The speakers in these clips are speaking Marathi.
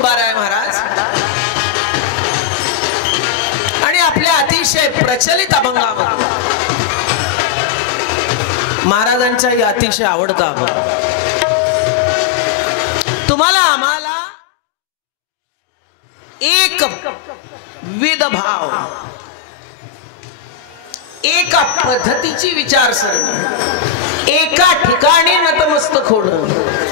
तुकोबार आहे महाराज आणि आपल्या अतिशय प्रचलित अभंगावर महाराजांचाही अतिशय आवडता अभंग तुम्हाला आम्हाला एक विध भाव एका पद्धतीची विचारसरणी एका ठिकाणी नतमस्तक होणं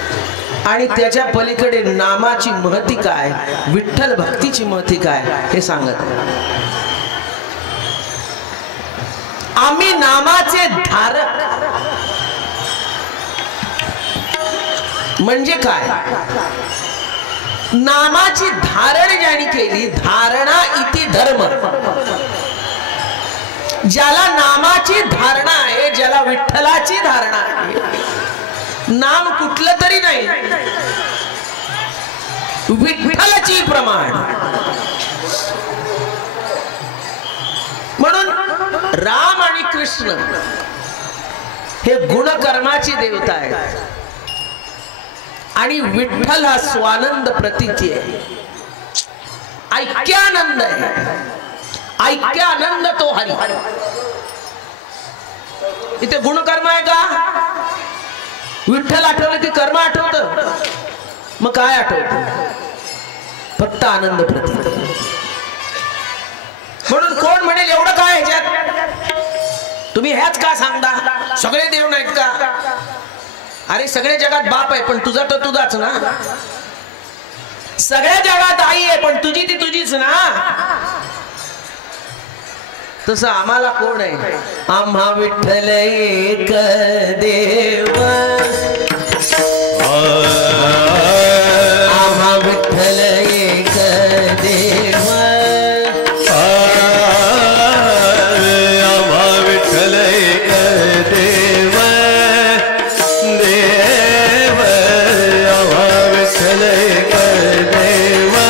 आणि त्याच्या पलीकडे नामाची महती काय विठ्ठल भक्तीची महती काय हे सांगत आम्ही नामाचे धारक म्हणजे काय नामाची धारण ज्याने केली धारणा इति धर्म ज्याला नामाची धारणा आहे ज्याला विठ्ठलाची धारणा आहे नाम कुठलं तरी नाही विठ्ठलाची प्रमाण म्हणून राम आणि कृष्ण हे गुणकर्माची देवता आहे आणि विठ्ठल हा स्वानंद प्रतीची आहे ऐक्यानंद आहे ऐक्यानंद तो हरी इथे गुणकर्म आहे का विठ्ठल आठवलं की कर्म आठवतं मग काय आठवतं फक्त आनंद प्रतीक म्हणून कोण म्हणेल एवढं काय ह्याच्यात तुम्ही ह्याच का सांगता सगळे देव नाहीत का अरे सगळे जगात बाप आहे पण तुझा तर तुझाच ना सगळ्या जगात आई आहे पण तुझी ती तुझीच ना तसं आम्हाला कोण आहे आम्हा विठ्ठल एक देव आम्हा विठ्ठल एक देव आम्हा विठ्ठल एक देव देव आम्हा विठ्ठल एक देव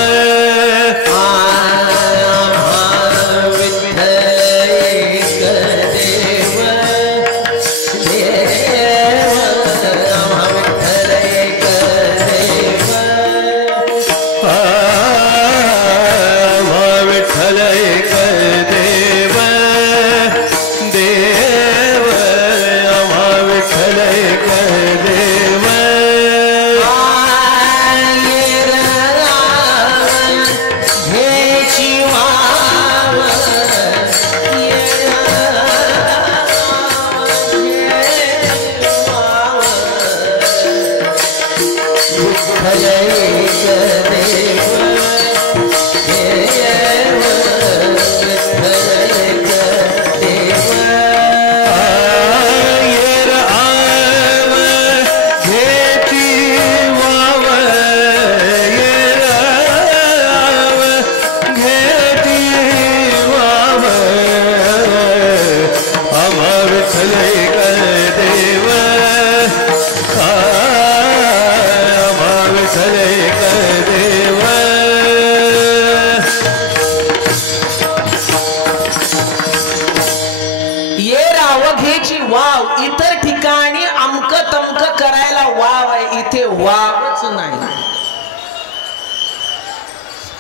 वावच नाही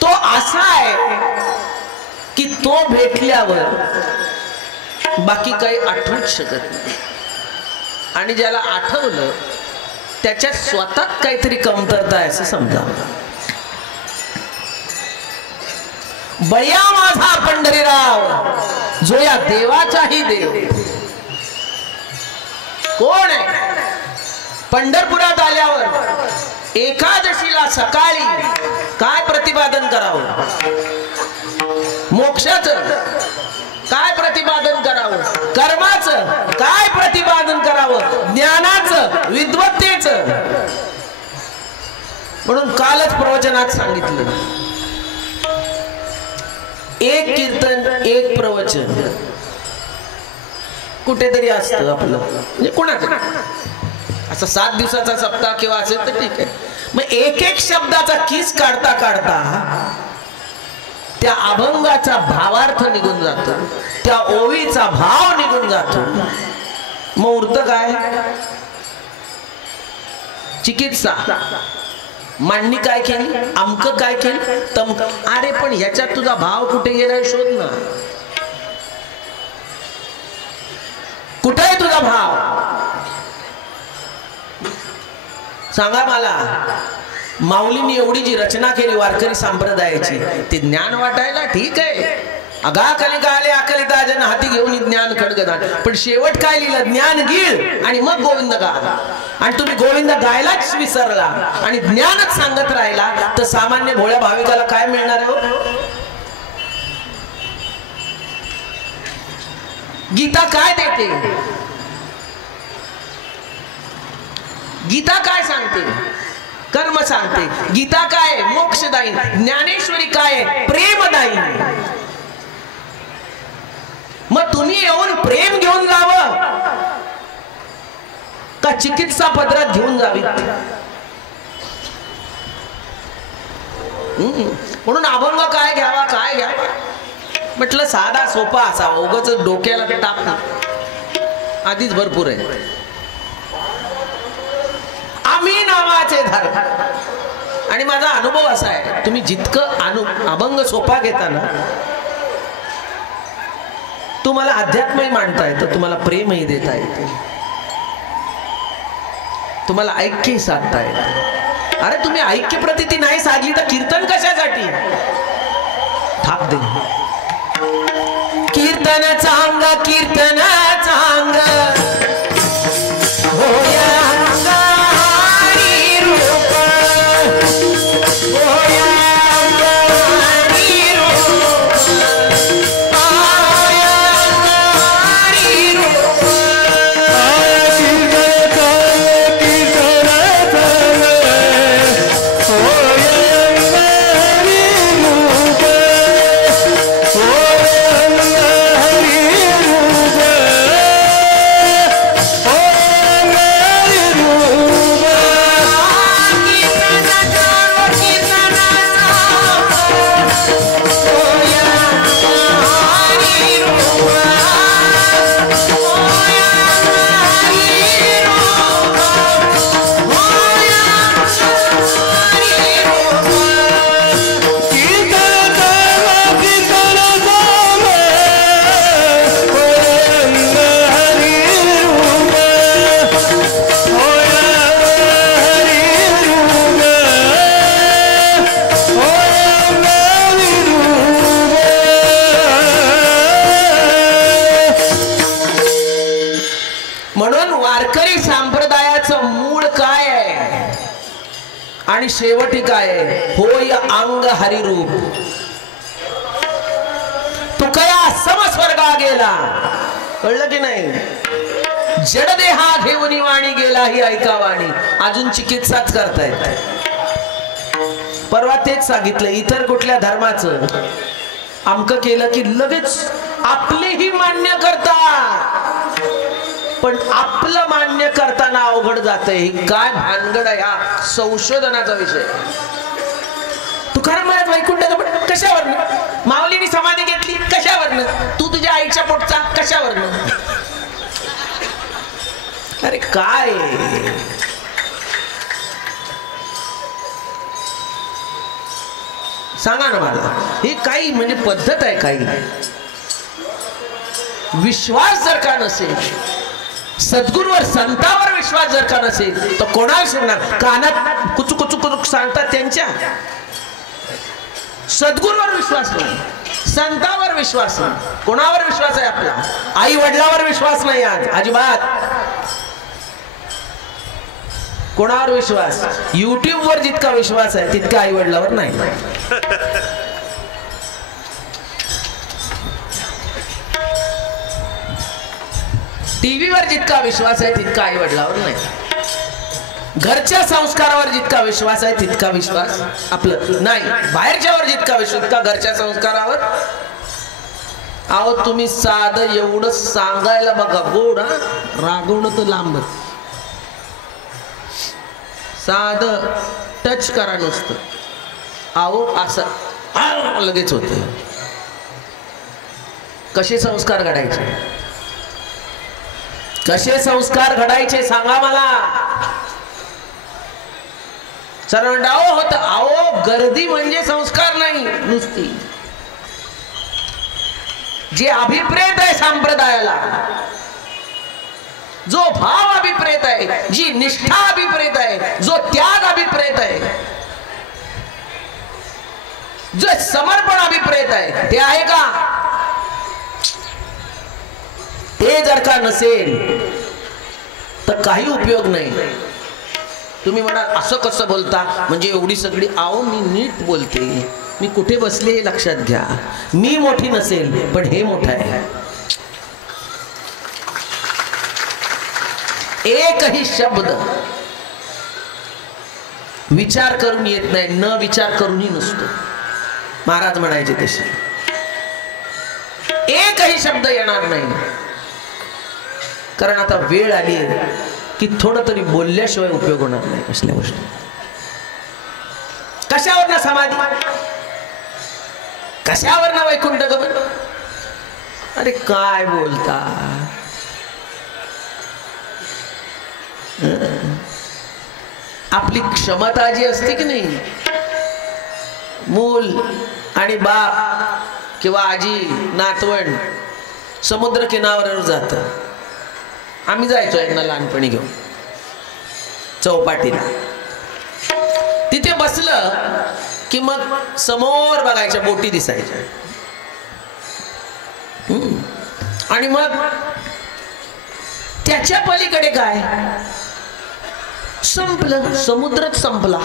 तो असा आहे की तो भेटल्यावर बाकी काही आठवूच शकत नाही आणि ज्याला आठवलं त्याच्या स्वतःत काहीतरी कमतरता आहे असं समजा बळ्या माझा पंढरीराव जो या देवाचाही देव कोण आहे पंढरपुरात आल्यावर एकादशीला सकाळी काय प्रतिपादन करावं मोक्षाचं काय प्रतिपादन करावं कर्माचं काय प्रतिपादन करावं ज्ञानाचं विद्वत्तेचं म्हणून कालच प्रवचनात सांगितलं एक कीर्तन एक प्रवचन कुठेतरी असतं आपलं म्हणजे कोणाचं असं 7 दिवसाचा सप्ताह किंवा असेल तर ठीक आहे मग एक एक शब्दाचा किस काढता काढता त्या अभंगाचा भावार्थ निघून जातो त्या ओवीचा भाव निघून जातो मग उरतं काय चिकित्सा मांडणी काय केली, अमकं काय केली, तमक. अरे पण ह्याच्यात तुझा भाव कुठे गेलाय शोध ना. कुठे आहे तुझा भाव सांगा मला. माऊलींनी एवढी जी रचना केली वारकरी संप्रदायाची, ते ज्ञान वाटायला ठीक आहे. अगा कलिका आले अकलिता जन हाती घेऊन ज्ञान खडगदान. पण शेवट काय लिहिलं, ज्ञान गीळ आणि मग गोविंद गा. आणि तुम्ही गोविंद गायलाच विसरला आणि ज्ञानच सांगत राहिला तर सामान्य भोळ्या भाविकाला काय मिळणार आहे. गीता काय देते, गीता काय सांगते, कर्म सांगते. गीता काय, मोक्षदायी. ज्ञानेश्वरी काय, प्रेमदायी. मग तुम्ही येऊन प्रेम घेऊन जावं का चिकित्सा पदरात घेऊन जावी. म्हणून अभंग काय घ्यावा, काय घ्यावा म्हटलं साधा सोपा असावा, उगाच डोक्याला ताप आधीच भरपूर आहे. आम्ही नावाचे धर्म. आणि माझा अनुभव असा आहे, तुम्ही जितकं अभंग सोपा घेता ना, तुम्हाला अध्यात्मही मांडता येतं, तुम्हाला प्रेमही देता येते, तुम्हाला ऐक्यही साधता येते. अरे तुम्ही ऐक्य प्रतिती नाही साधली तर कीर्तन कशासाठी. थाप दे कीर्तन चांग, कीर्तन चांग होया आणि शेवटी काय, होय अंग हरिरूप. तुकया समस्वर्गा गेला, कळलं की नाही. जडदेहा घेऊन वाणी गेला ही ऐकावाणी. अजून चिकित्साच करतायत. परवा तेच सांगितलं, इतर कुठल्या धर्माचं अमकं केलं की लगेच आपलेही मान्य करतात, पण आपलं मान्य करताना अवघड जातंय. काय भानगड आहे, हा संशोधनाचा विषय. तुकाराम महाराज वैकुंठाचं कशावरनं, माऊलीने समाधी घेतली कशावरनं, तू तुझ्या आईच्या पोटचा कशावरनं. अरे काय सांगा ना मला. ही काही म्हणजे पद्धत आहे. काही विश्वास जर का नसेल, सद्गुरूवर संतावर विश्वास जर का नसेल तर कोणाला सांगणार. कानात कुचुक कुचुक कुचुक सांगतात त्यांच्या. सद्गुरूवर विश्वास नाही, संतावर विश्वास नाही. कोणावर विश्वास आहे आपला. आई वडिलावर विश्वास नाही आज अजिबात. कोणावर विश्वास. युट्यूब वर जितका विश्वास आहे तितका आई वडिलावर नाही. टीव्हीवर जितका विश्वास आहे तितका आई वडिलावर नाही. घरच्या संस्कारावर जितका विश्वास आहे तितका विश्वास आपलं नाही. बाहेरच्यावर जितका विश्वास तितका घरच्या संस्कारावर. अहो तुम्ही साधं एवढं सांगायला बघा गोड, रागवणं तर लांबच. साधं टच करा नुसतं, अहो असं लगेच होते. कसे संस्कार घडायचे, कसे संस्कार घडायचे सांगा मला. सर्व डाव होत. अहो गर्दी म्हणजे संस्कार नाही नुसती. जे अभिप्रेत आहे संप्रदायाला, जो भाव अभिप्रेत आहे, जी निष्ठा अभिप्रेत आहे, जो त्याग अभिप्रेत आहे, जो समर्पण अभिप्रेत आहे, ते आहे का? ते जर का नसेल तर काही उपयोग नाही. तुम्ही म्हणाल असं कसं बोलता, म्हणजे एवढी सगळी. आओ मी नीट बोलते, मी कुठे बसले हे लक्षात घ्या. मी मोठी नसेल पण हे मोठं आहे. एकही शब्द विचार करून येत नाही, न विचार करूनही नसतो. महाराज म्हणायचे तसे एकही शब्द येणार नाही. कारण आता वेळ आली की थोडं तरी बोलल्याशिवाय उपयोग होणार नाही कसल्या गोष्टी. कशावर ना समाधी, कशावर ना वैकुंठ गमन. अरे काय बोलता. आपली क्षमता जी असते की नाही, मूल आणि बाप किंवा आजी नातवंड समुद्र किनाऱ्यावर जात. आम्ही जायचो यांना लहानपणी घेऊन चौपाटीला. तिथे बसलं की मग समोर बघायच्या बोटी दिसायच्या. आणि मग त्याच्या पलीकडे काय, संपलं, समुद्रच संपला.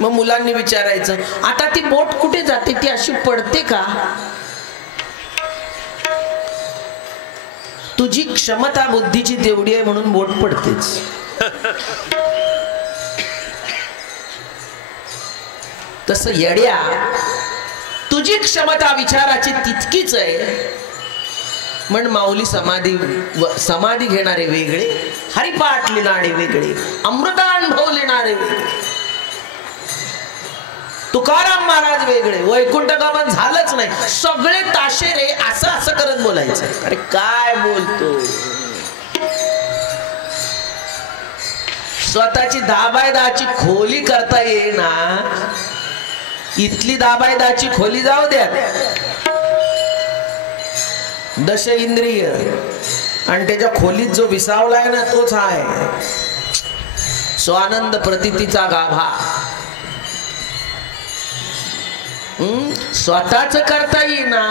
मग मुलांनी विचारायचं, आता ती बोट कुठे जाते, ती अशी पडते का? तुझी क्षमता बुद्धीची तेवढी आहे म्हणून बोट पडतेच. तस येड्या तुझी क्षमता विचाराची तितकीच आहे म्हण माऊली समाधी घेणारे वेगळे, हरिपाठ लिहिणारे वेगळे, अमृतानुभव लिहिणारे वेगळे, तुकाराम महाराज वेगळे. वैकुंठ गमन झालंच नाही, सगळे ताशेरे असं असं करत बोलायचं. अरे काय बोलतो. स्वतःची 10x10ची खोली करता येईना, इथली 10x10ची खोली जाऊ द्या. 10 इंद्रिय आणि त्याच्या खोलीत जो विसावलाय ना तोच आहे स्वानंद प्रतीतीचा गाभा. स्वतःच करता येईना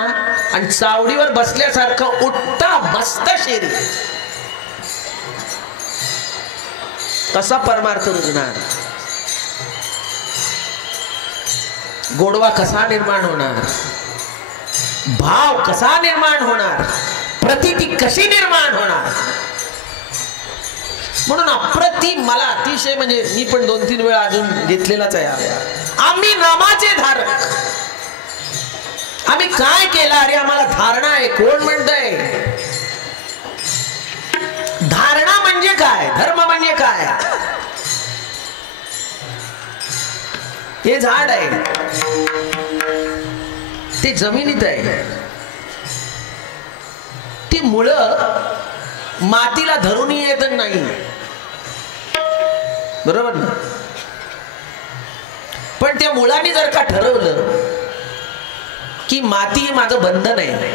आणि चावडीवर बसल्यासारखं उठता बसता शेरी. कसा परमार्थ रुजणार, गोडवा कसा निर्माण होणार, भाव कसा निर्माण होणार, प्रतीती कशी निर्माण होणार. म्हणून अप्रतिम मला अतिशय, म्हणजे मी पण 2-3 वेळा अजून घेतलेलाच आहे. आम्ही नामाचे धारक. आम्ही काय केलं, अरे आम्हाला धारणा आहे. कोण म्हणतंय धारणा म्हणजे काय, धर्म म्हणजे काय. हे झाड आहे, ते जमिनीत आहे, ती मुळं मातीला धरून येत नाही, बरोबर ना. पण त्या मुळाने जर का ठरवलं की माती माझं बंधन आहे,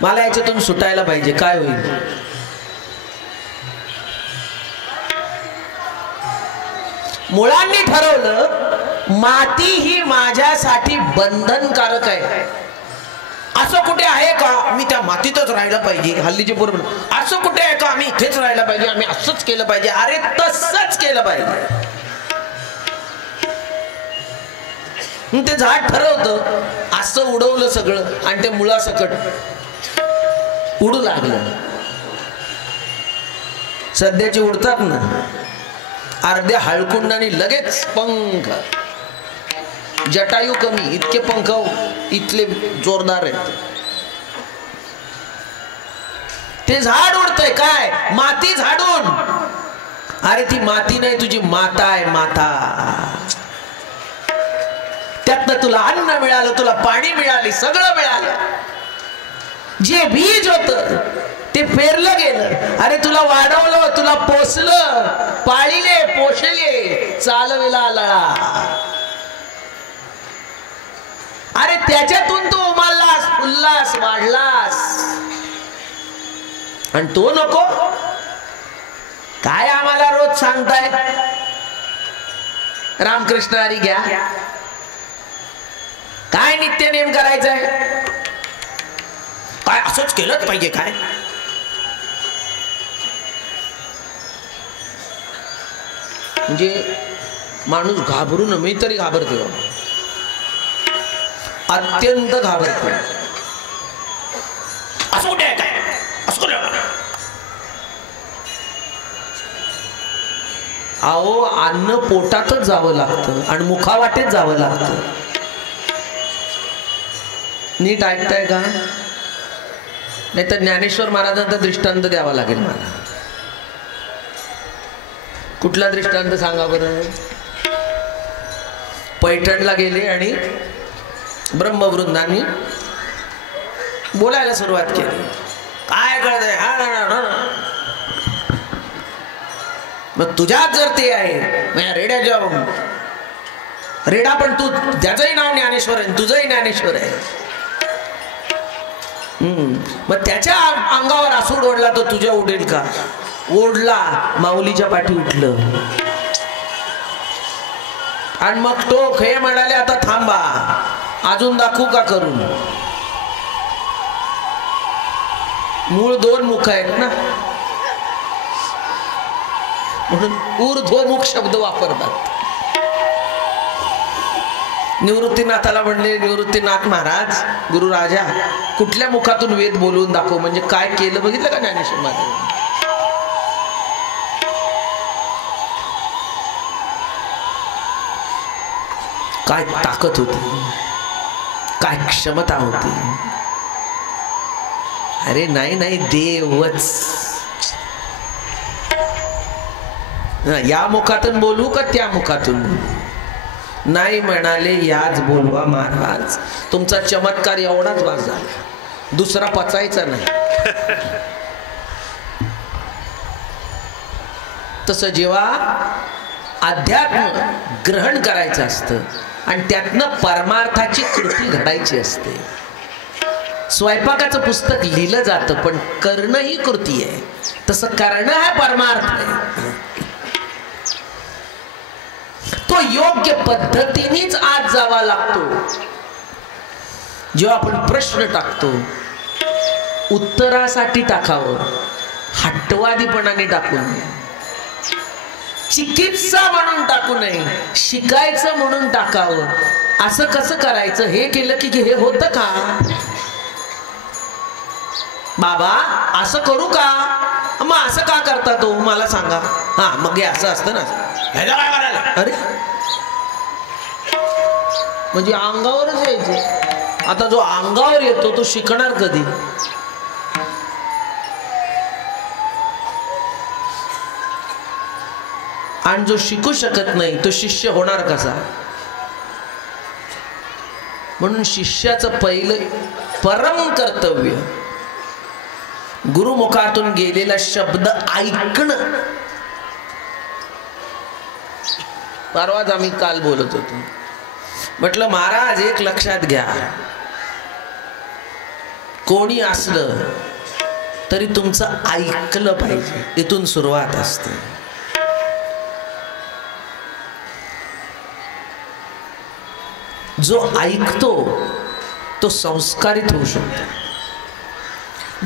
मला याच्यातून सुटायला पाहिजे, काय होईल. मुळांनी ठरवलं माती ही माझ्यासाठी बंधनकारक आहे. असं कुठे आहे का मी त्या मातीतच राहायला पाहिजे. हल्लीचे बरोबर असं कुठे आहे का आम्ही इथेच राहायला पाहिजे, आम्ही असंच केलं पाहिजे. अरे तसंच केलं पाहिजे. ते झाड ठरवतं, असं उडवलं सगळं आणि ते मुळासकट उडू लागलं. सध्याचे उडतात ना, अर्ध्या हळकुंडाने लगेच पंख, जटायू कमी, इतके पंख इथले जोरदार आहेत. ते झाड उडतंय काय, माती झाडून. अरे ती माती नाही, तुझी माता आहे, माता. त्यातनं तुला अन्न मिळालं, तुला पाणी मिळाली, सगळं मिळालं. जे बीज होत ते फेरलं गेलं. अरे तुला वाढवलं, तुला पोसलं, पाळिले पोषले, चालविला लळा. अरे त्याच्यातून तू उमाललास, फुललास, वाढलास, आणि तो नको. काय आम्हाला रोज सांगताय रामकृष्ण हरी घ्या, काय नित्य नेम करायचंय, काय असंच केलंच पाहिजे काय? म्हणजे माणूस घाबरून, मी तरी घाबरते, अत्यंत घाबरतो. असं कुठे आहे काय, असं कुठे? अहो अन्न पोटातच जावं लागतं आणि मुखावाटेच जावं लागतं. नीट ऐकताय का? नाही तर ज्ञानेश्वर महाराजांचा दृष्टांत द्यावा लागेल मला. कुठला दृष्टांत सांगा बरं? पैठणला गेले आणि ब्रह्मवृंदांनी बोलायला सुरुवात केली. काय कळतंय? मग तुझ्यात जर ते आहे रेड्याच्या, रेडा पण तू, त्याचंही नाव ज्ञानेश्वर आहे, तुझंही ज्ञानेश्वर आहे. मग त्याच्या अंगावर आसूड ओढला तो तुझ्या उडेल का? ओढला, माऊलीच्या पाठी उठलं. आणि मग टोक हे म्हणाले, आता थांबा, अजून दाखवू का करून? मूळ दोन मुख आहेत ना, म्हणून ऊर्ध्वमुख शब्द वापरतात. निवृत्तीनाथाला म्हणले, निवृत्तीनाथ महाराज, गुरु राजा, कुठल्या मुखातून वेद बोलवून दाखव. म्हणजे काय केलं बघितलं का ज्ञानेश्वर महाराज? काय ताकद होती, काय क्षमता होती. अरे नाही नाही, देवच. या मुखातून बोलू का त्या मुखातून? नाही म्हणाले, याच बोलवा महाराज. तुमचा चमत्कार एवढाच वाज झाला, दुसरा पचायचा नाही. तसं जेव्हा अध्यात्म ग्रहण करायचं असतं आणि त्यातनं परमार्थाची कृती घडायची असते. स्वयंपाकाचं पुस्तक लिहिलं जातं, पण करणं ही कृती आहे. तसं करणं हा परमार्थ आहे. तो योग्य पद्धतीनेच आज जावा लागतो. जेव्हा आपण प्रश्न टाकतो, उत्तरासाठी टाकावं, हट्टवादीपणाने टाकू नये. चिकित्सा म्हणून टाकू नये, शिकायचं म्हणून टाकावं. असं कसं करायचं, हे केलं की हे होतं का? बाबा असं करू का? मग असं का करता तो मला सांगा. हा मग हे असं असतं ना, ह्याला काय करायला? अरे म्हणजे अंगावरच यायचं. आता जो अंगावर येतो तो शिकणार कधी? आणि जो शिकू शकत नाही तो शिष्य होणार कसा? म्हणून शिष्याचं पहिलं परम कर्तव्य गुरुमुखातून गेलेला शब्द ऐकणं. परवाच आम्ही काल बोलत होतो, म्हटलं महाराज एक लक्षात घ्या, कोणी असलं तरी तुमचं ऐकलं पाहिजे. इथून सुरुवात असते. जो ऐकतो तो संस्कारित होऊ शकतो.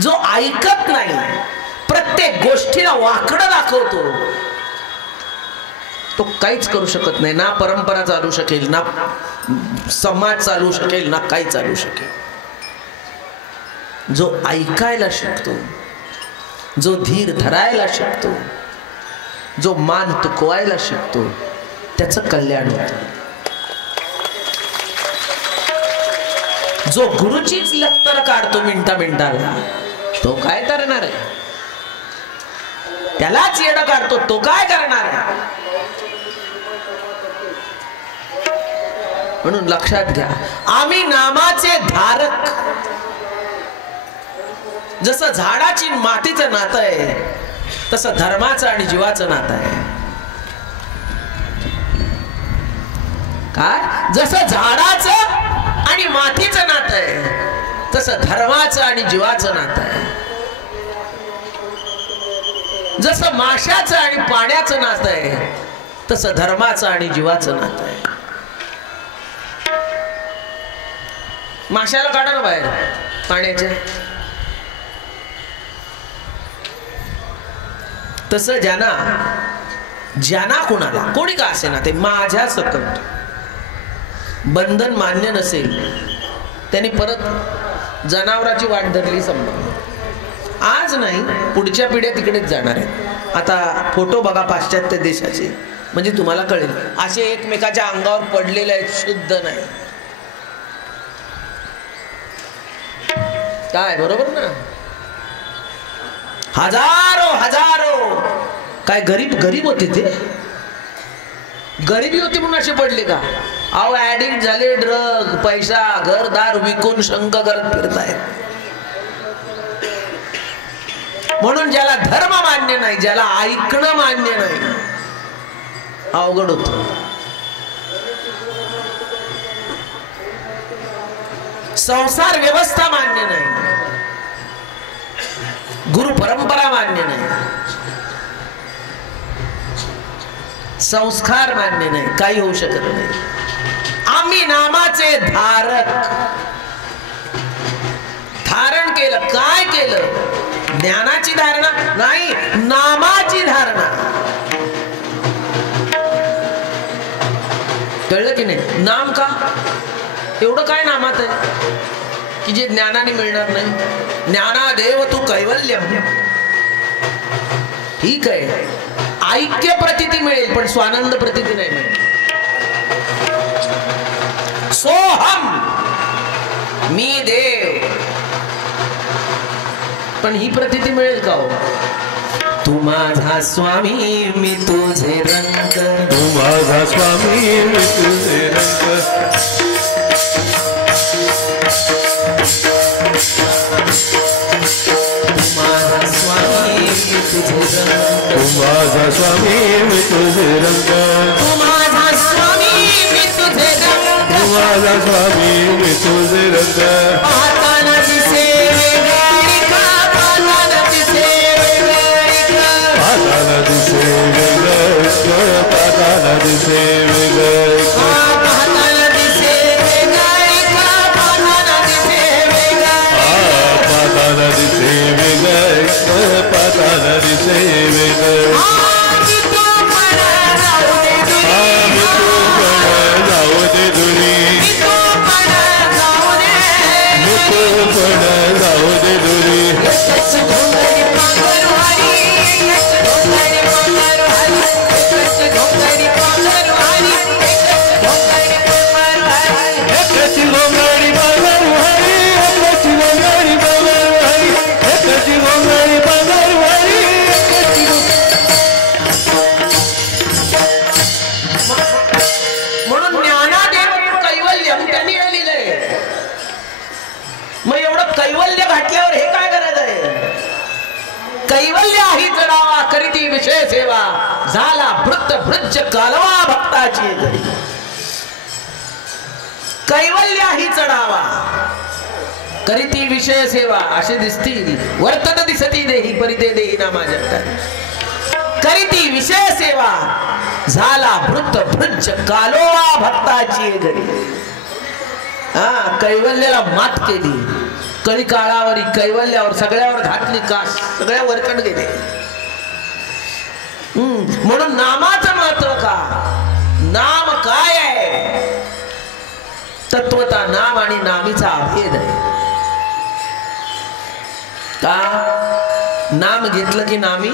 जो ऐकत नाही, प्रत्येक गोष्टीला वाकडं दाखवतो, तो काहीच करू शकत नाही. ना परंपरा चालू शकेल, ना समाज चालू शकेल, ना काही चालू शकेल. जो ऐकायला शिकतो, जो धीर धरायला शिकतो, जो मान तुकवायला शिकतो, त्याचं कल्याण होतं. जो गुरुचीच लक्तर काढतो मिनिटा मिनिटाला, तो काय करणार आहे? त्यालाच येडं काढतो, तो काय करणार आहे? म्हणून लक्षात घ्या, आम्ही नामाचे धारक. जसं झाडाची मातीचं नातं आहे तसं धर्माचं आणि जीवाचं नातं आहे. काय? जसं झाडाचं आणि मातीचं नातं आहे तसं धर्माचं आणि जीवाचं नातं आहे. जसं माशाचं आणि पाण्याचं नातं आहे तसं धर्माचं आणि जीवाचं नातं आहे. माशाला काढा ना बाहेर पाण्याच्या. तसं ज्यांना कुणाला कोणी का असे ना ते माझ्या सकट बंधन मान्य नसेल त्यांनी परत जनावराची वाट धरली समजा. आज नाही पुढच्या पिढ्या तिकडेच जाणार आहेत. आता फोटो बघा पाश्चात्य देशाचे म्हणजे तुम्हाला कळेल. असे एकमेकाच्या अंगावर पडलेले आहेत, शुद्ध नाही. काय बरोबर ना? हजारो काय गरीब होते ते. गरिबी होती म्हणून असे पडले का? अहो ऍडिक्ट झाले, ड्रग, पैसा, घरदार विकून शंक करत फिरतायत. म्हणून ज्याला धर्म मान्य नाही, ज्याला ऐकणं मान्य नाही, अवघड होत. संसार व्यवस्था मान्य नाही, गुरु परंपरा मान्य नाही, संस्कार मान्य नाही, काही होऊ शकत नाही. आम्ही नामाचे धारण केलं. काय केलं? ज्ञानाची धारणा नाही, नामाची धारणा. कळलं की नाही? नाम का एवढं काय नामात आहे की जे ज्ञानाने मिळणार नाही? ज्ञानादेव तू कैवल्यम. ठीक आहे, ऐक्य प्रतीती मिळेल पण स्वानंद प्रतीती नाही मिळेल. सोहम, मी देव, पण ही प्रतीती मिळेल का हो? तू माझा स्वामी मी तुझे रंग, तू माझा स्वामी मी तुझे रंग. तू माझा स्वामी मी तुझे रंग, तू माझा स्वामी मी तुझे रंग, तू माझा स्वामी मी तुझे रंग, तू माझा स्वामी मी तुझे रंग. पाहताना दिसे वेगळी का, पाहताना दिसे वेगळी का, पाहताना दिसे वेगळं, पाहताना दिसे वेगळं, पाहताना दिसे वेगळी का, पाहताना दिसे वेगळं, पाहताना दिसे वेगळं, पाहताना दिसे वेगळं. आम्ही तू पण जाऊ दे दुरी, आम्ही तू पण जाऊ दे दुरी, मी तू पण जाऊ दे, मी तू पण जाऊ दे दुरी. एकच घोंगडी पांघरू हरी, एकच घोंगडी पांघरू हरी, एकच घोंगडी पांघरू हरी, एकच घोंगडी पांघरू हरी. एकाची गोंगाडी बाजारू हरी, एकाची गोंगाडी बाजारू हरी, एकाची गोंगाडी बाजारू हरी, एकाची म्हणून ज्ञानादेव कैवल्यम त्यांनी हे लिहिलंय. मग एवढं कैवल्य घातल्यावर हे काय गरज आहे? कैवल्य ही चढावा करीती विषय सेवा, झाला भृत भृज कालवा भक्ताची घरी. कैवल्य ही चढावा करीती विषय सेवा, असे दिसतील वर्तन दिसती देही परिते देही ना माझ्या. करीती विषय सेवा, झाला भृत भृज कालोवा भक्ताची घरी. हा, कैवल्याला मात केली. कळी काळावरी कैवल्यावर सगळ्यावर घातली कास, सगळ्या वरकड गेले. म्हणून नामाचं महत्व का? नाम काय आहे? तत्वता नाम आणि नामीचा अभेद आहे. का? नाम घेतलं की नामी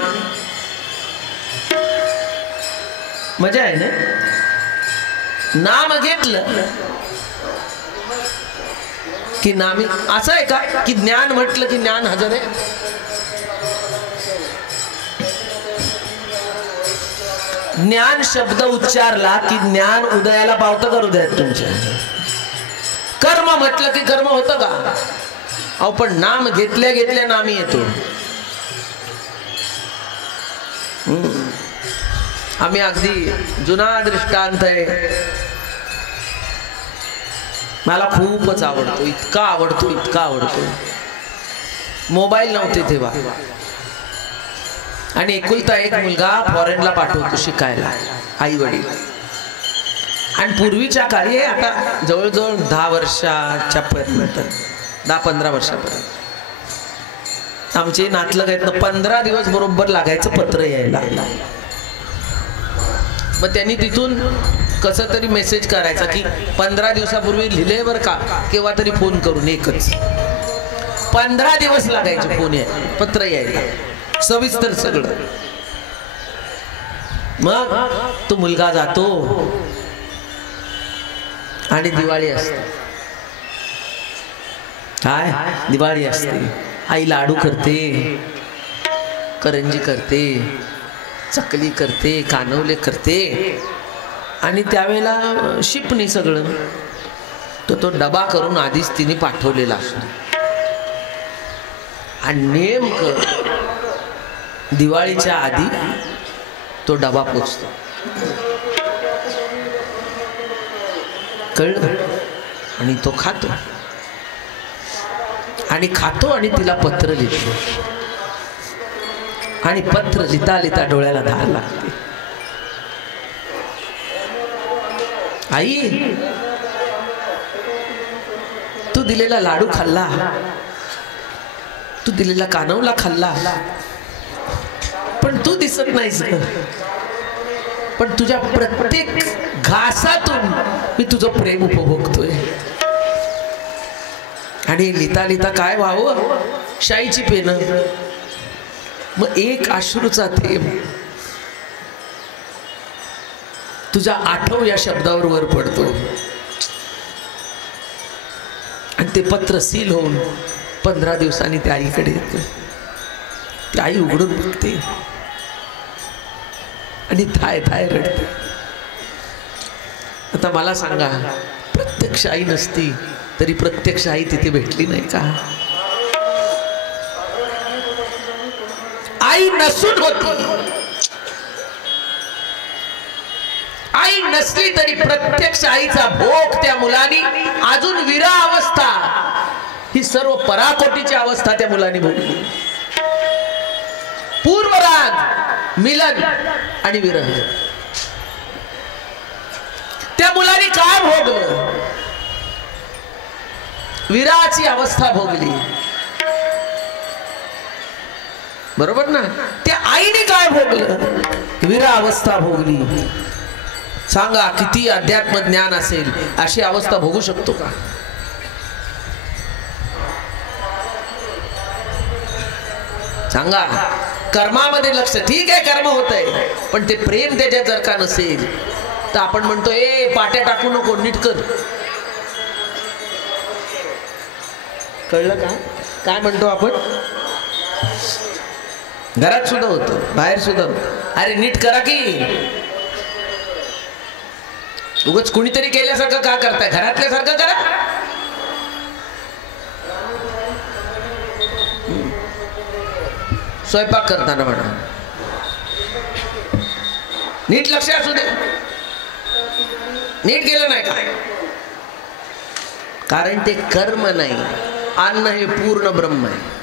मजा आहे ना. नाम घेतलं की नामी असं आहे का की ज्ञान म्हटलं की ज्ञान हजर आहे? ज्ञान शब्द उच्चारला की ज्ञान उदयाला पावतं का हृदयात तुमच्या? कर्म म्हटलं की कर्म होतं का? अहो पण नाम घेतल्या घेतल्या नामी येतो. आम्ही अगदी जुना दृष्टांत आहे, मला खूपच आवडतो, इतका आवडतो, इतका आवडतो. मोबाईल नव्हते तेव्हा आणि एकुलता एक मुलगा फॉरेनला पाठवतो शिकायला, आई वडील. आणि पूर्वीच्या काळी, आता जवळजवळ 10 वर्षाच्या पर्यंत, 10-15 वर्षापर्यंत आमचे नातलग आहेत ना, 15 दिवस बरोबर लागायचं पत्र यायला. मग त्यांनी तिथून कसं तरी मेसेज करायचा की 15 दिवसापूर्वी लिहिले बरं का, केव्हा तरी फोन करून. एकच 15 दिवस लागायचे फोन यायला, पत्र यायला, सविस्तर सगळं. मग तो मुलगा जातो आणि दिवाळी असते. काय दिवाळी असते, आई लाडू करते, करंजी करते, चकली करते, कानवले करते. आणि त्यावेळेला शिपणी सगळं तो डबा करून आधीच तिने पाठवलेला असतो. आणि नेमकं दिवाळीच्या आधी तो डबा पोचतो. कळलं? आणि तो खातो आणि तिला पत्र लिहितो. आणि पत्र लिहिता लिहिता डोळ्याला धार लागते. आई, तू दिलेला लाडू खाल्ला, तू दिलेला कानवला खाल्ला, पण तू दिसत नाहीस. पण तुझ्या प्रत्येक घासातून मी तुझं प्रेम उपभोगतोय. आणि लिहिता लिहिता काय व्हावं, शाईची पेन. मग एक अश्रूचा थेंब तुझ्या आठव या शब्दावर वर पडतो. आणि ते पत्र सील होऊन 15 दिवसांनी त्या आईकडे येतं. ती आई उघडून बघते आणि थाय थाय रडते. आता मला सांगा, प्रत्यक्ष आई नसती तरी प्रत्यक्ष आई तिथे भेटली नाही का? आई नसून होती, आई नसली तरी प्रत्यक्ष आईचा भोग त्या मुलानी, अजून विरा अवस्था, ही सर्व पराकोटीची अवस्था त्या मुलांनी भोगली. पूर्वराग, मिलन आणि विरह. त्या मुलांनी काय भोगलं? विराची अवस्था भोगली, बरोबर ना? त्या आईने काय भोगलं? विरा अवस्था भोगली. सांगा, किती अध्यात्म ज्ञान असेल अशी अवस्था भोगू शकतो का? सांगा. कर्मामध्ये लक्ष, ठीक आहे कर्म होत आहे, पण ते प्रेम त्याच्यात जर का नसेल तर आपण म्हणतो ए पाट्या टाकू नको, नीट कर. कळलं का काय म्हणतो आपण? घरात सुद्धा होतं, बाहेर सुद्धा होतं. अरे नीट करा की. उगाच कुणीतरी केल्यासारखं का करताय? घरातल्यासारखं करा. स्वयंपाक करताना म्हणा, नीट लक्ष असू दे. नीट केलं नाही का? कारण ते कर्म नाही, अन्न हे पूर्ण ब्रह्म आहे.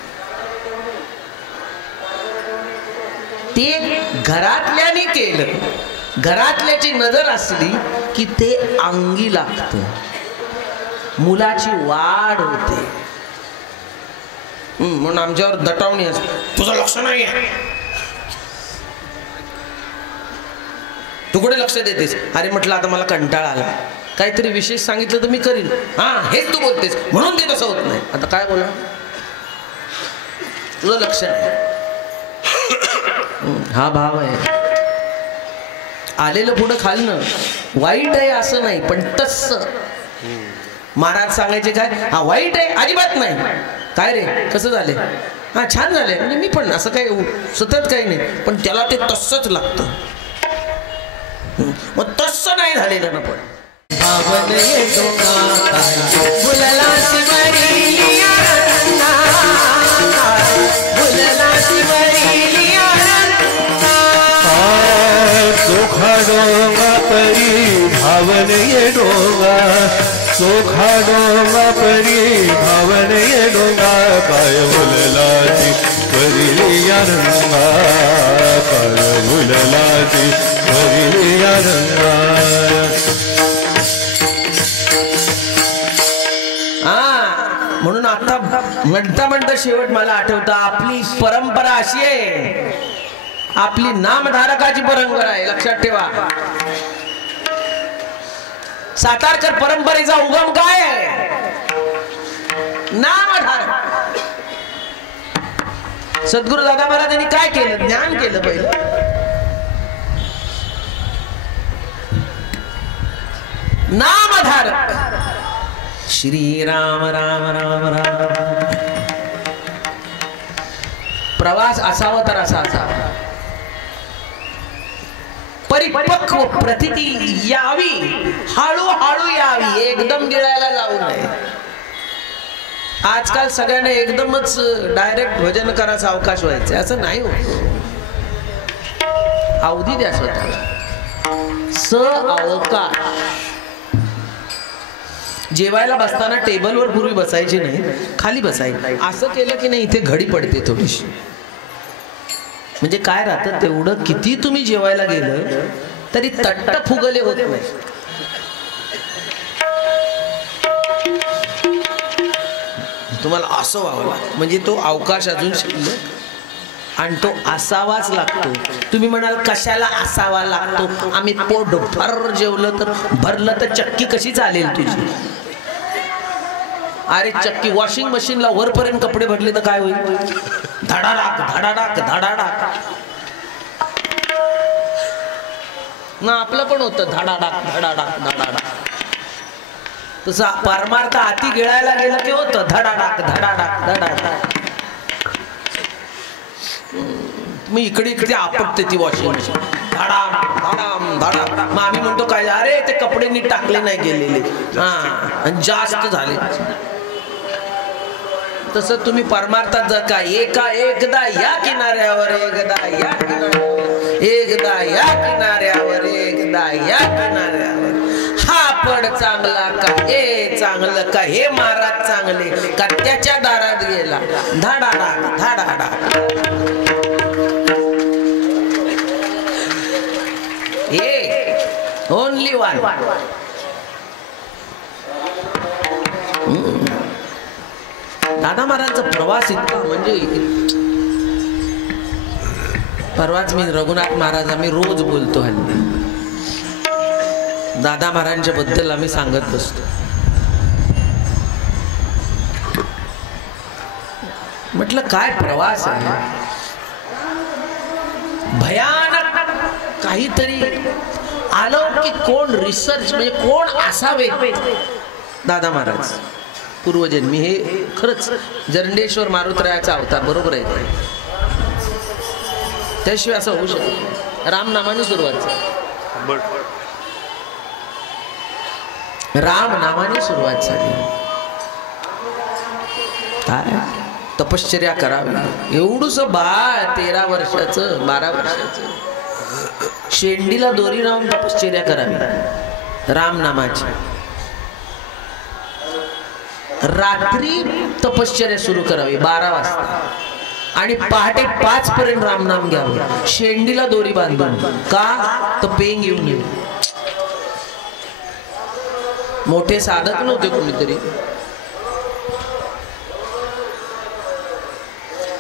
ते घरातल्याने केलं, घरातल्याची नजर असली की ते अंगी लागतं, मुलाची वाढ होते. म्हणून आमच्यावर दटावणी असते, तुझं लक्ष नाही आहे, तू कुठे लक्ष देतेस? अरे म्हटलं आता मला कंटाळा आला, काहीतरी विशेष सांगितलं तर मी करीन. हा हेच तू बोलतेस म्हणून ते तसं होत नाही. आता काय बोला, तुझं लक्ष नाही. हा भाव आहे. आलेलं पुढं खाल्लं वाईट आहे असं नाही, पण तसं महाराज सांगायचे काय, हा वाईट आहे अजिबात नाही. काय रे कसं झाले? हा छान झाले, म्हणजे मी पण असं काही सतत काही नाही, पण त्याला ते तसंच लागतं. मग तसं नाही झालेलं ना. पण भावन ये डोंगा काय फुलला शिवरिलिया रंगा फुलला शिवरिलिया रंगा चोखा डोंगा परी भावन ये डोंगा चोखा डोंगा परी भावन ये डोंगा काय फुललाची वरिलिया रंगा काय फुललाची वरिलिया रंगा म्हणून आता म्हणता म्हणता शेवट मला आठवतं आपली परंपरा अशी आहे आपली नामधारकाची परंपरा आहे लक्षात ठेवा सातारकर परंपरेचा उगम काय आहे नामधारक सद्गुरु दादा महाराजांनी काय केलं ज्ञान केलं पहिलं नामधारक श्री राम राम राम राम प्रवास असावा तर असा असावा परिपक्व प्रतिती यावी हळूहळू यावी एकदम गिळायला जाऊ नये आजकाल सगळ्यांना एकदमच डायरेक्ट भजन करायचा अवकाश व्हायचा असं नाही होत अवधी द्या स्वतःला स अवकाश जेवायला बसताना टेबलवर पूर्वी बसायचे नाही खाली बसायचे असं केलं की नाही इथे घडी पडते थोडीशी म्हणजे काय राहतं तेवढं किती तुम्ही जेवायला गेलं तरी तट्ट फुगले होत नाही तुम्हाला असं व्हावं म्हणजे तो अवकाश अजून शिल्लक आणि तो असावाच लागतो तुम्ही म्हणाल कशाला असावा लागतो आम्ही पोट भर जेवलं तर भरलं तर चक्की कशी चालेल तुझी अरे चक्की वॉशिंग मशीनला वरपर्यंत कपडे भरले तर काय होईल धडाडाक धडाडाक धडाडाक ना आपलं पण होतं धडाडाक धडाडाक धडाडाक तसं परमार्थ हाती गिळायला गेलं की होतं धडाडाक धडाडाक धडाडाक मग इकडे इकडे आपटते ती वॉशिंग मशीन धडाम धडाम धडाम मग आम्ही म्हणतो काय अरे ते कपडे नीट टाकले नाही गेलेले हा जास्त झाले तसं तुम्ही परमार्थात जर का एकदा या किनाऱ्यावर एकदा या किनाऱ्यावर एकदा या किनाऱ्यावर एकदा या किनाऱ्यावर हा पड चांगला का हे चांगलं का हे महाराज चांगले का त्याच्या दारात गेला धाडाडाक धाडाडाक ओनली वन दादा महाराजांचा प्रवास इतका म्हणजे परवाच मी रघुनाथ महाराज आम्ही रोज बोलतो हल्ली दादा महाराजांच्या बद्दल आम्ही सांगत बसतो म्हटलं काय प्रवास आहे भयानक काहीतरी आलं की कोण रिसर्च म्हणजे कोण असावे दादा महाराज पूर्वजन्मी हे खरंच जरंडेश्वर मारुतरायाचा अवतार बरोबर आहे त्याशिवाय असं होऊ शकत रामनामाने सुरुवात राम नामाने सुरुवात झाली काय तपश्चर्या करावी एवढूस बाळ 13 वर्षाचं 12 वर्षाचं शेंडीला दोरी लावून तपश्चर्या करावी राम नामाची रात्री तपश्चर्या सुरू करावी 12 वाजता आणि पहाटे 5 पर्यंत रामनाम घ्यावं शेंडीला दोरी बांधून का तर पेंग येऊन येऊ मोठे साधक नव्हते कोणीतरी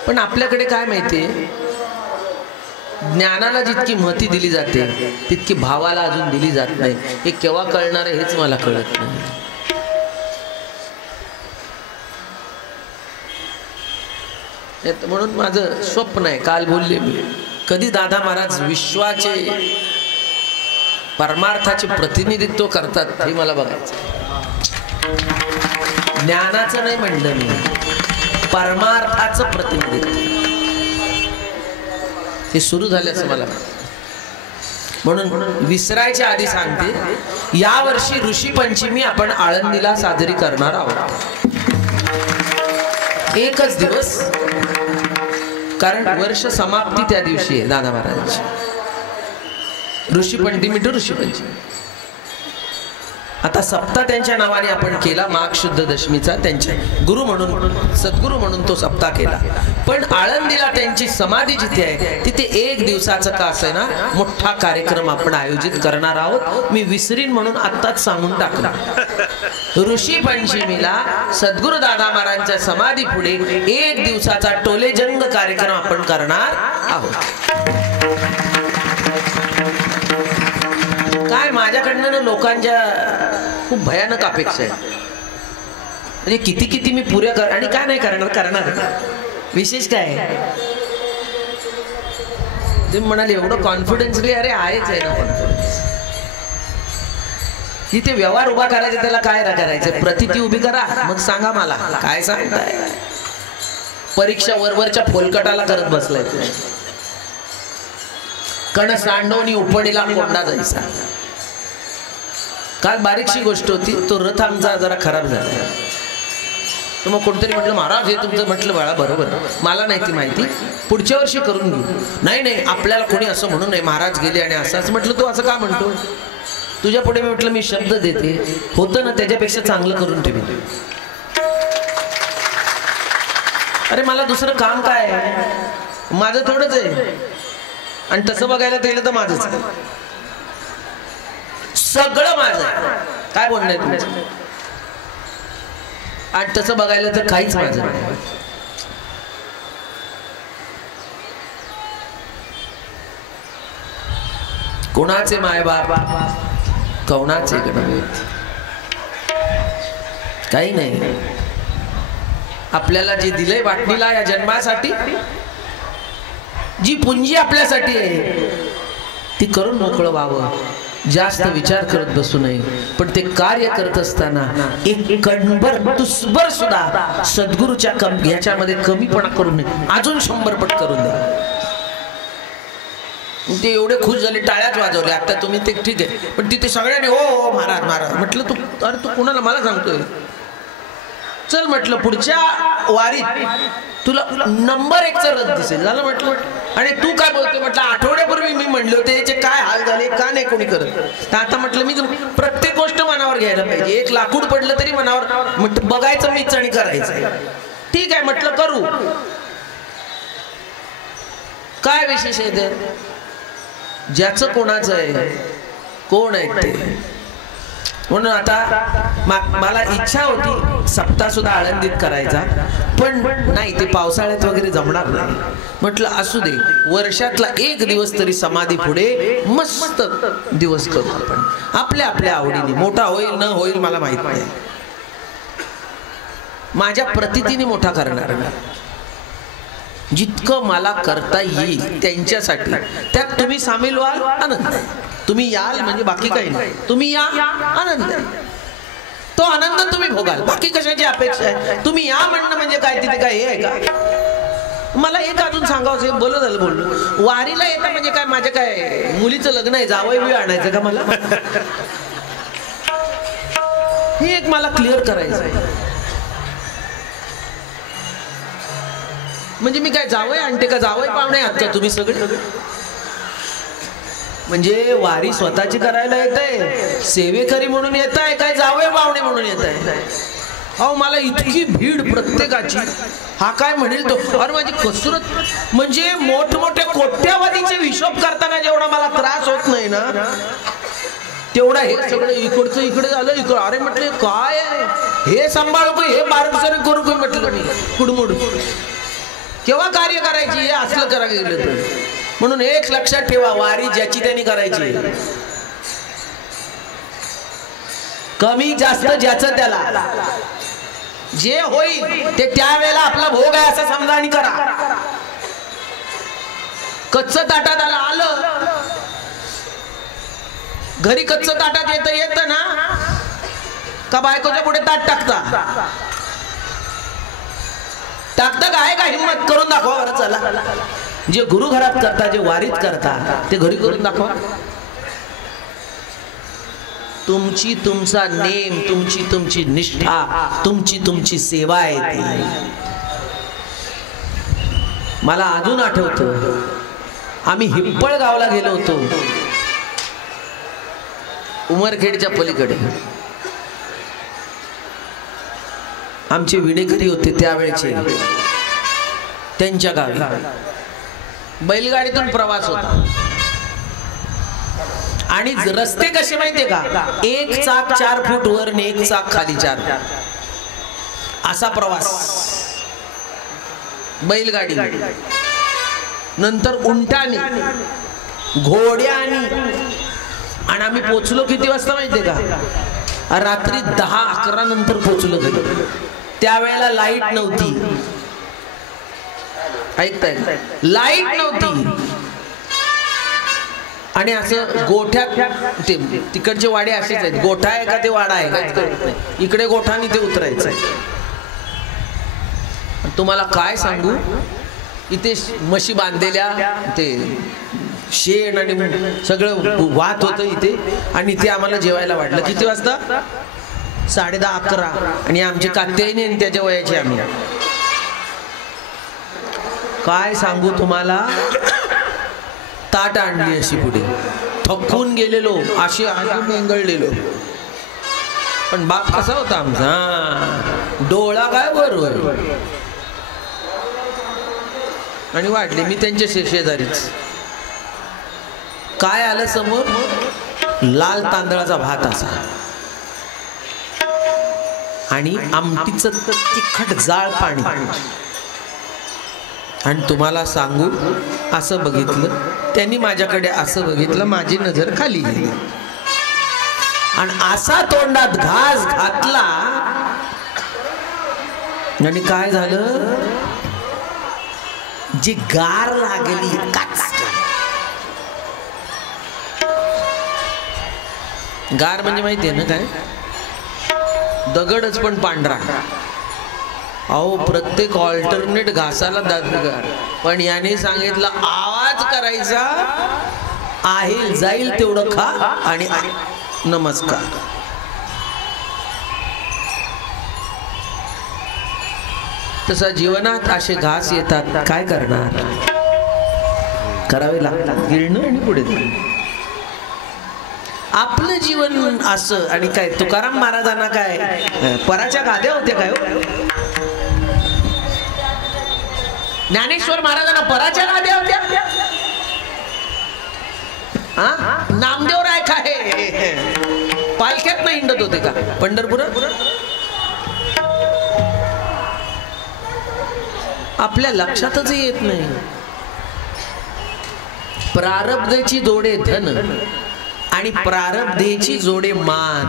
पण आपल्याकडे काय माहितीये ज्ञानाला जितकी महती दिली जाते तितकी भावाला अजून दिली जात नाही हे केव्हा कळणार आहे हेच मला कळत नाही म्हणून माझं स्वप्न आहे काल बोलले मी कधी दादा महाराज विश्वाचे परमार्थाचे प्रतिनिधित्व करतात हे मला बघायचं ज्ञानाचं नाही म्हणलं मी परमार्थाचं प्रतिनिधित्व हे सुरू झाले असं मला म्हणून विसरायच्या आधी सांगते यावर्षी ऋषी पंचमी आपण आळंदीला साजरी करणार आहोत. एकच दिवस, कारण वर्ष समाप्ती त्या दिवशी आहे दादा महाराजांची. ऋषी पंचमी टू ऋषी पंचमी. आता सप्ताह त्यांच्या नावाने आपण केला, माघ शुद्ध दशमीचा त्यांच्या गुरु म्हणून, सद्गुरु म्हणून तो सप्ताह केला. पण आळंदीला त्यांची समाधी जिथे आहे तिथे एक दिवसाचा का असे ना मोठा कार्यक्रम आपण आयोजित करणार आहोत. मी विसरीन म्हणून आत्ताच सांगून टाकला. ऋषी पंचमीला सद्गुरु दादा महाराजांच्या समाधी पुढे एक दिवसाचा टोलेजंग कार्यक्रम आपण करणार आहोत. काय माझ्याकडनं लोकांच्या खूप भयानक अपेक्षा आहे. म्हणजे किती किती मी पुऱ्या कर आणि काय नाही करणार विशेष काय तुम्ही म्हणाले एवढं कॉन्फिडन्सली. अरे आहेच आहे ना कॉन्फिडन्स. इथे व्यवहार उभा करायचा त्याला काय करायचं, प्रतिती उभी करा मग सांगा मला काय सांगताय. परीक्षा वरवरच्या फोलकटाला करत बसलाय. कण सांडवणी उपडीला कोंडा जायचा. काल बारीकशी गोष्ट होती, तो रथ आमचा जरा खराब झाला. तर मग कोणतरी म्हटलं महाराज हे तुमचं, म्हटलं बाळा बरोबर मला नाही ती माहिती, पुढच्या वर्षी करून घेऊ. नाही आपल्याला कोणी असं म्हणू नये महाराज गेले आणि असं म्हटलं. तू असं का म्हणतो, तुझ्या पुढे मी म्हटलं मी शब्द देते, होतं ना त्याच्यापेक्षा चांगलं करून ठेवी. अरे मला दुसरं काम काय आहे, माझं थोडंच आहे. आणि तसं बघायला गेलं तर माझंच सगळं माझं काय बोलणार तुमचं. आणि तसं बघायला तर काहीच माझं नाही. कोणाचे मायबाप कोणाचे गणवेत काही नाही. आपल्याला जे दिलंय वाटणीला या जन्मासाठी, जी पुंजी आपल्यासाठी आहे ती करून मोकळं व्हावं. जास्त विचार करत बसू नये. पण ते कार्य करत असताना एक कणभर तुसभर सुद्धा सद्गुरूच्या ह्याच्यामध्ये कमीपणा करू नये. अजून 100 पट करून दे. ते एवढे खुश झाले, टाळ्याच वाजवल्या. आता तुम्ही ते ठीक आहे, पण तिथे सगळ्यांनी हो महाराज महाराज म्हटलं. तू अरे तू कुणाला मला सांगतोय, चल म्हटलं पुढच्या वारीत तुला नंबर 1चा रथ दिसेल. झालं म्हटलं. आणि तू काय बोलतोय म्हटलं, आठवड्यापूर्वी मी म्हणले होते याचे काय हाल झाले, का नाही कोणी करत. तर आता म्हटलं मी प्रत्येक गोष्ट मनावर घ्यायला पाहिजे. एक लाकूड पडलं तरी मनावर म्हटलं बघायचं मीच आणि करायचं. ठीक आहे म्हटलं करू, काय विशेष आहे ते, ज्याचं कोणाचं आहे कोण आहे ते. म्हणून आता मला इच्छा होती सप्ताह सुद्धा आळंदीत करायचा, पण नाही ते पावसाळ्यात वगैरे जमणार नाही. म्हटलं असू दे, वर्षातला एक दिवस तरी समाधी पुढे मस्त दिवस करू आपण आपल्या आपल्या आवडीने. मोठा होईल न होईल मला माहित नाही, माझ्या प्रतितीने मोठा करणार. जितकं मला करता येईल त्यांच्यासाठी, त्यात तुम्ही सामील व्हाल आनंद. तुम्ही याल म्हणजे बाकी काही नाही, तुम्ही या आनंद. तो आनंद तुम्ही भोगाल, बाकी कशाची अपेक्षा आहे. तुम्ही या म्हणणं म्हणजे काय तिथे काय हे आहे का. मला एक अजून सांगावं, बोललो झालं बोललो. वारीला येतं म्हणजे काय, माझ्या काय मुलीचं लग्न आहे जावई बी आणायचं का मला, हे एक मला क्लिअर करायचं आहे. म्हणजे मी काय जावई आणते का, जावई पाहुणे आहात का तुम्ही सगळे. म्हणजे वारी स्वतःची करायला येत आहे, सेवेकरी म्हणून येत आहे काय जावई पाहुणे म्हणून येत आहे. अहो मला इतकी भीड प्रत्येकाची, हा काय म्हणेल तो. अरे माझी कसरत म्हणजे मोठमोठ्या कोट्यावधीचे हिशोब करताना जेवढा मला त्रास होत नाही ना, तेवढा हे सगळं इकडचं इकडे झालं इकडं. अरे म्हटलं काय हे सांभाळू का, हे बारकसर करू का म्हटलं मी कुडमुड. केव्हा कार्य करायची हे असलं करा गेलं तर. म्हणून एक लक्षात ठेवा, वारी ज्याची त्यांनी करायची. कमी जास्त ज्याचं त्याला, जे होईल ते त्यावेळेला आपला भोग आहे असं समजा आणि करा. कच्च ताटात आलं, घरी कच्च ताटात येतं ना का बायकोच्या पुढे ताट टाकता काय का हिम्मत करून दाखवा बरं. चला जे गुरु घरात करता, जे वारीत करता ते घरी करून दाखवा. तुमची तुमचा नेम, तुमची निष्ठा, तुमची सेवा आहे ती. मला अजून आठवतं, आम्ही हिप्पळगावला गेलो होतो, उमरखेडच्या पलीकडे. आमचे विणेकरी होते त्यावेळेचे, त्यांच्या गावी बैलगाडीतून प्रवास होता. आणि रस्ते कसे माहितीये का, एक चाक 4 फूट वर आणि एक चाक खाली 4 असा प्रवास बैलगाडी. नंतर उंटानी, घोड्यानी. आणि आम्ही पोचलो किती वाजता माहितीये का, रात्री 10-11 नंतर पोचलो घरी. त्यावेळेला लाईट नव्हती, ऐकताय, लाईट नव्हती. आणि असं गोठ्यात, तिकडचे वाडे असेच आहेत, गोठा आहे का ते वाडा आहे का, इकडे गोठानी ते उतरायचं. तुम्हाला काय सांगू, इथे म्हशी बांधलेल्या, ते शेण आणि सगळं वाहत होतं इथे. आणि इथे आम्हाला जेवायला वाटलं किती वाजता, 10:30-11. आणि आमचे कात्यायनी आणि त्याच्या वयाचे आम्ही. काय सांगू तुम्हाला, ताट आणली अशी पुढे, थकून गेलेलो, अशी मेंगळलेलो. पण बाप कसा होता आमचा, डोळा काय बरोबर. आणि वाढले, मी त्यांच्या शेजारीच. काय आलं समोर, लाल तांदळाचा भात असा, आणि आमटीचं तिखट जाळ पाणी. आणि तुम्हाला सांगू, असं बघितलं त्यांनी, माझ्याकडे असं बघितलं, माझी नजर खाली गेली. आणि असा तोंडात घास घातला. आणि काय झालं, जी गार लागली, गार म्हणजे माहितीये ना काय, दगडच पण पांढरा. अहो, प्रत्येक ऑल्टरनेट घासाला दगड. पण याने सांगितलं, आवाज करायचा, आहे जाईल तेवढं खा आणि नमस्कार. तसा जीवनात असे घास येतात, काय करणार, करावे लागतात, गिळणं आणि पुढे जाणं. आपलं जीवन असं. आणि काय, तुकाराम महाराजांना काय पराच्या गाद्या होत्या काय हो? ज्ञानेश्वर महाराजांना पराच्या गाद्या होत्या. नामदेवराय काय पालख्यात नाही हिंडत होते का पंढरपुरात? आपल्या लक्षातच येत नाही. प्रारब्धची जोडे धन आणि प्रारब्धेची जोडे मान.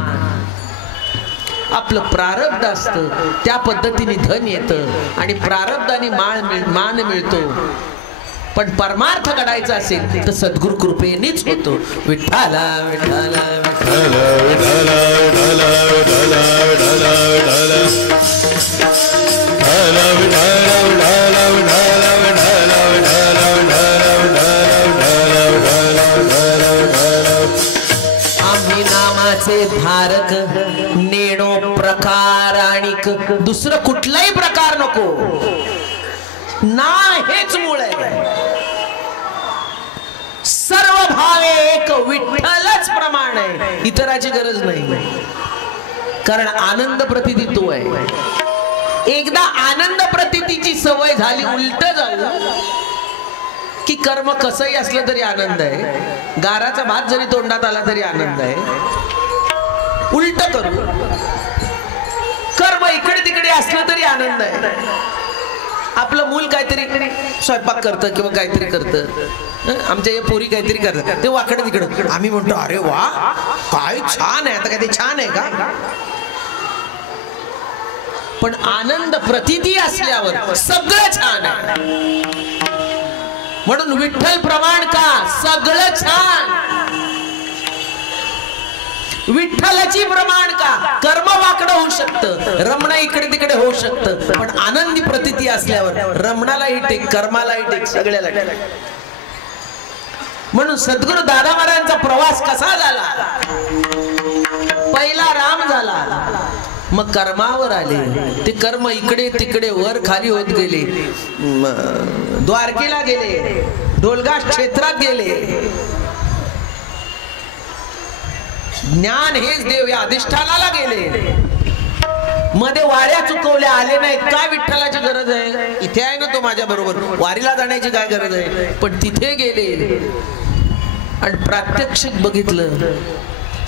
आपलं प्रारब्ध असतं त्या पद्धतीने धन येतं आणि प्रारब्धाने मान मिळतो. पण परमार्थ घडायचा असेल तर सद्गुरु कृपेनेच होतो. विठ्ठला विठ्ठला विठ्ठला विठ्ठला विठ्ठला विठ्ठला आम्ही नामाचे धारक, नेणो प्रकार आणि दुसरं कुठलाही प्रकार नको ना, हेच मूळ आहे. सर्व भावे एक, विठ्ठलच प्रमाण आहे, इतराची गरज नाही. कारण आनंद प्रतीती तो आहे. एकदा आनंद प्रतीतीची सवय झाली, उलट जाऊ की कर्म कसंही असलं तरी आनंद आहे, गाराचा भात जरी तोंडात आला तरी आनंद आहे. उलट करू, कर्म इकडे तिकडे असलं तरी आनंद आहे. आपलं मूल काहीतरी स्वयंपाक करतं किंवा काहीतरी करतं, आमच्या या पोरी काहीतरी करतात, ते वाकडं तिकडं, आम्ही म्हणतो अरे वा काय छान आहे. आता काय ते छान आहे का? पण आनंद प्रतीती असल्यावर सगळं छान आहे. म्हणून विठ्ठल प्रमाण का, सगळं छान. विठ्ठलाची प्रमाण का, कर्म वाकडं होऊ शकतं, रमणा इकडे तिकडे होऊ शकतं, पण आनंदी प्रतीती असल्यावर रमणालाही टेक, कर्मालाही टेक, सगळ्याला टेक. म्हणून सद्गुरू दादा महाराजांचा प्रवास कसा झाला? पहिला राम झाला, मग कर्मावर आले. ते कर्म इकडे तिकडे वर खाली होत गेले. द्वारकेला गेले, डोलगास क्षेत्रात गेले. ज्ञान हेच देव या अधिष्ठानाला गेले. मध्ये वाड्या चुकवल्या, आले नाहीत. काय विठ्ठलाची गरज आहे? इथे आहे ना तो माझ्या बरोबर, वारीला जाण्याची काय गरज आहे? पण तिथे गेले आणि प्रात्यक्षिक बघितलं.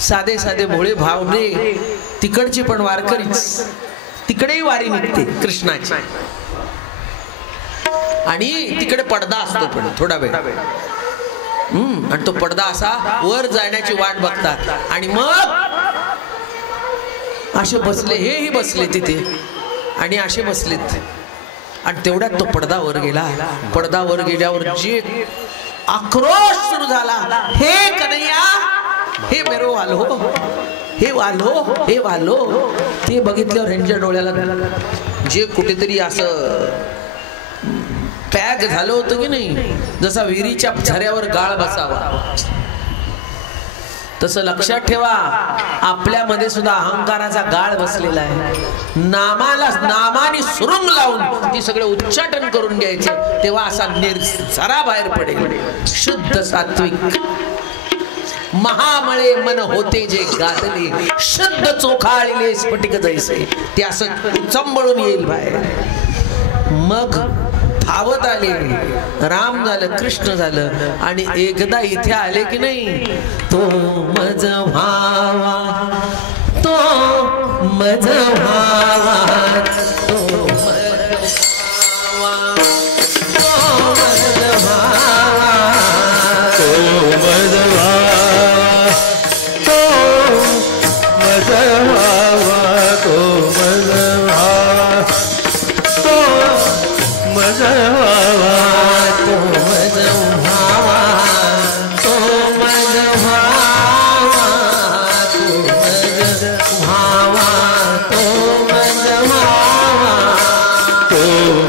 साधे साधे भोळे भावने तिकडची पण वारकरीच, तिकडेही वारी निघते कृष्णाची. आणि तिकडे पडदा असतो पण थोडा वेळ, आणि तो पडदा असा वर जाण्याची वाट बघतात. आणि मग असे बसले, हेही बसले तिथे आणि असे बसलेत. आणि तेवढ्यात तो पडदा वर गेला. पडदा वर गेल्यावर जे आक्रोश सुरू झाला, हे कन्हैया, हे मेरो वालो, हे वालो, हे वालो. ते बघितल्यावर ह्यांच्या डोळ्याला जे कुठेतरी असं पॅक झालं होतं की नाही, जसा विहिरीच्या झऱ्यावर गाळ बसावा, तसं लक्षात ठेवा आपल्यामध्ये सुद्धा अहंकाराचा गाळ बसलेला आहे. नामाने सुरुंग लावून ती सगळं उच्चाटन करून घ्यायचं, तेव्हा असा निर्झरा बाहेर पडेल. शुद्ध सात्विक महामळे मन होते जे गादले, शुद्ध चोखाळले स्फटिक जैसे, ते असं चंबळून येईल बाहेर. मग धावत आले, राम झालं, कृष्ण झालं. आणि एकदा इथे आले की नाही, तो मज भावा, तो मज भावा, तो मज भावा, तो मज भावा, तो मज भावा, तो मज भावा, तो मज भावा, तो मज भावा, तो मज भावा, तो मज भावा, तो मज भावा, तो मज भावा, तो मज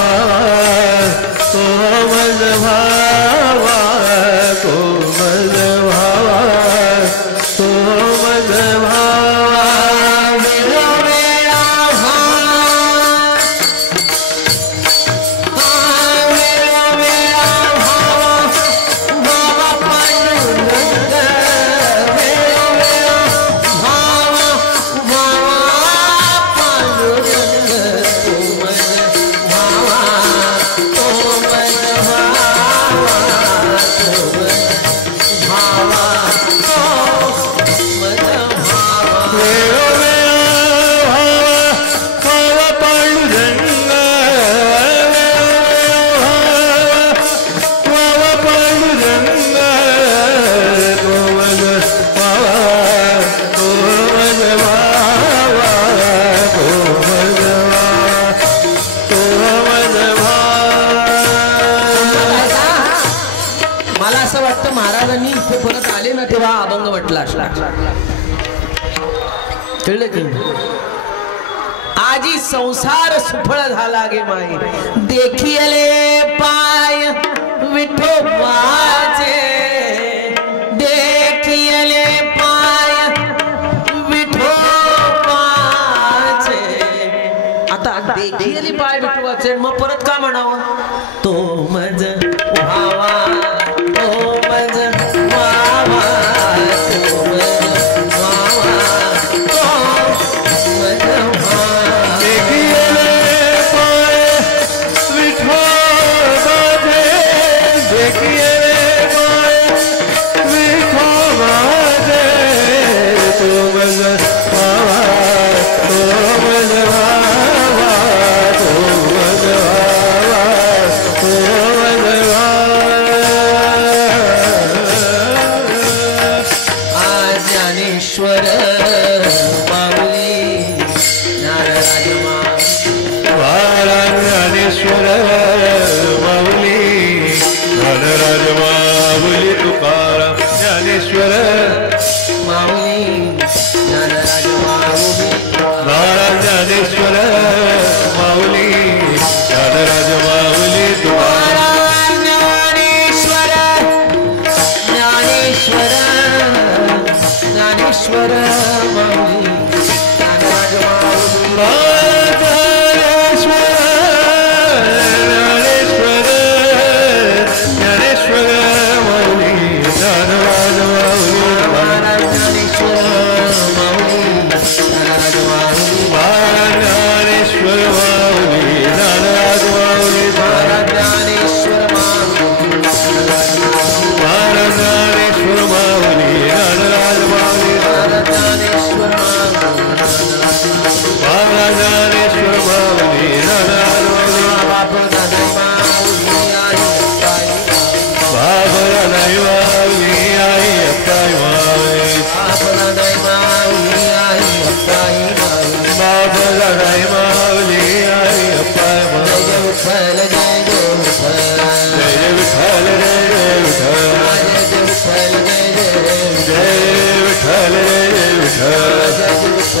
भावा, तो मज भावा, तो मज भावा, तो मज भावा. मेरो मेरा भावा, मेरो मेरा भावा, भावा पांडुरंग, मेरो मेरा भावा, भावा पांडुरंग, तो मज भावा, तो मज भावा, तो मज भावा, तो मज भावा. मेरो मेरा भावा, भावा पांडुरंग, भावा पांडुरंग, तो मज भावा, तो मज भावा, तो मज भावा, तो मज भावा. मला असं वाटतं महाराजांनी इथे परत आले ना तेव्हा अभंग म्हटला असला. कळलं की आजी संसार सुफळ झाला गे माई, देखियले पाय विठोबाचे, देखियले पाय विठोबाचे. आता देखियले पाय विठोबाचे, मग परत का म्हणावं? तो मज भावा, तो मज भावा, तो मज भावा, तो मज भावा. देखियले पाय विठोबाचे, देखियले पाय विठोबाचे, तो मज भावा, तो मज भावा, तो मज भावा, तो मज भावा.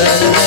जय